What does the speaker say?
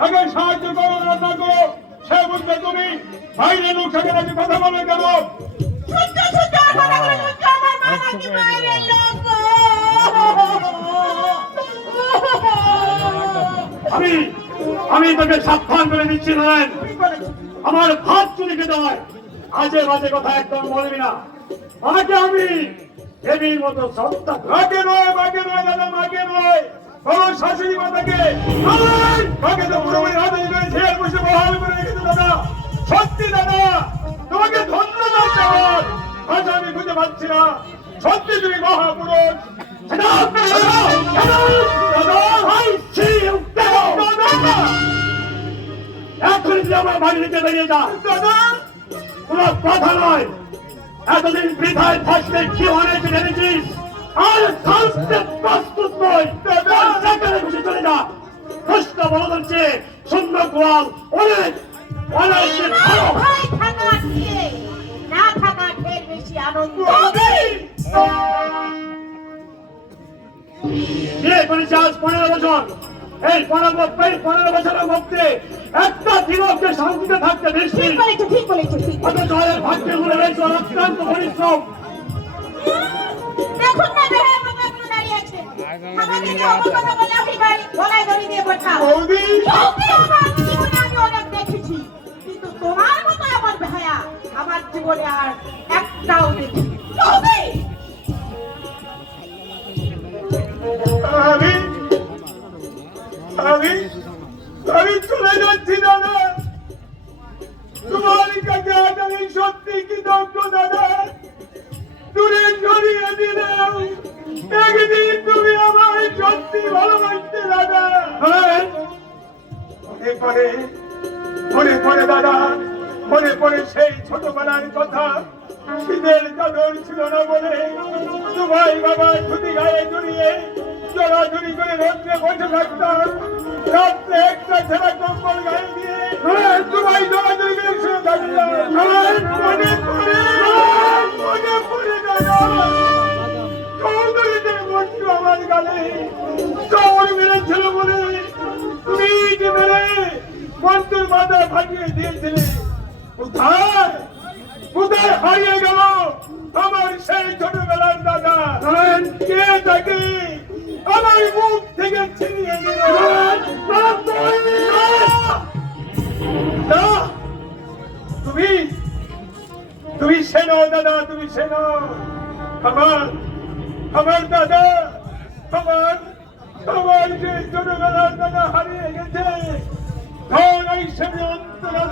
তাকে সাহায্য করো রান্না করো। সে বলবে তুমি বাইরে লোক সাথে নাকি কথা বলে কেন? আমি আমি তোকে সাবধান করে দিচ্ছি নয়, আমার ভাত চুরি খেতে হয়। আজে বাজে কথা একদম বলবি না। মাকে আমি দেবীর মতো সত্তা। মাকে নয় দাদা, মাকে নয়, আমার শাশুড়ি মাতাকে। মাকে তো পুরোপুরি হাতে করে ঝেড়ে বসে বহাল করে রেখেছে দাদা। সত্যি দাদা, তোমাকে ধন্যবাদ দেওয়ার আজ আমি খুঁজে পাচ্ছি না। সত্যি তুমি মহাপুরুষ। এখন আমার বাড়ি থেকে বেরিয়ে যা দাদা। কোন কথা নয়, এতদিন বৃথায় ফাঁসতে কি অনেক জেনেছিস, আর শাস্তে প্রস্তুত নয়। সেখানে খুশি চলে যা। কষ্ট বড় হচ্ছে শূন্য গোয়াল অনেক অনেক না থাকা ঢের বেশি আনন্দ। বিয়ে করেছি আজ 15 বছর। এই 15 বছরের মধ্যে একটা দিনকে শান্তিতে থাকতে বেশি। ঠিক বলেছো। অথচ ভাগ্যে বলে রয়েছে অত্যন্ত পরিশ্রম। দেখুন না বেহার মতো একটু দাঁড়িয়ে আছে। আমাকে যে অপমাননা বলে আপনি গলায় দড়ি দিয়ে বসা। বৌদি আমার জীবনে আমি অনেক দেখেছি, কিন্তু তোমার মতো আমার ভাইয়া আমার জীবনে আর একটাও দেখিনি। আমি চলে যাচ্ছি দাদা। তোমার কাছে আমি সত্যি কৃতজ্ঞ দাদা। দূরে সরিয়ে দিলাম, একদিন তুমি আমায় সত্যি ভালোবাসতে দাদা। মনে পড়ে দাদা, মনে পড়ে সেই ছোটবেলার কথা। শীতের চাদর ছিল না বলে দু ভাই বাবা ধুতি গায়ে জড়িয়ে জড়াজড়ি করে রোদ্রে বসে থাকতাম। রাত্রে একটা ছেঁড়া কম্বল গায়ে দিয়ে দু ভাই জড়াজড়ি করে শুয়ে থাকতাম। মনে পড়ে দাদা, চৌধুরীদের বন্ধু আমার গালে চৌর মেরেছিল বলে ইট মেরে বন্ধুর মাথা ফাটিয়ে দিয়েছিলে। কোথায় কোথায় হারিয়ে গেল আমার সেই ছোটবেলার দাদা? কে তাকে আমার মুখ থেকে ছিনিয়ে দিল? তুমি সেনো দাদা, তুমি সেনো। আমার দাদা, আমার সেই ছোটবেলার দাদা হারিয়ে গেছে। ধন হিসেবে অন্তর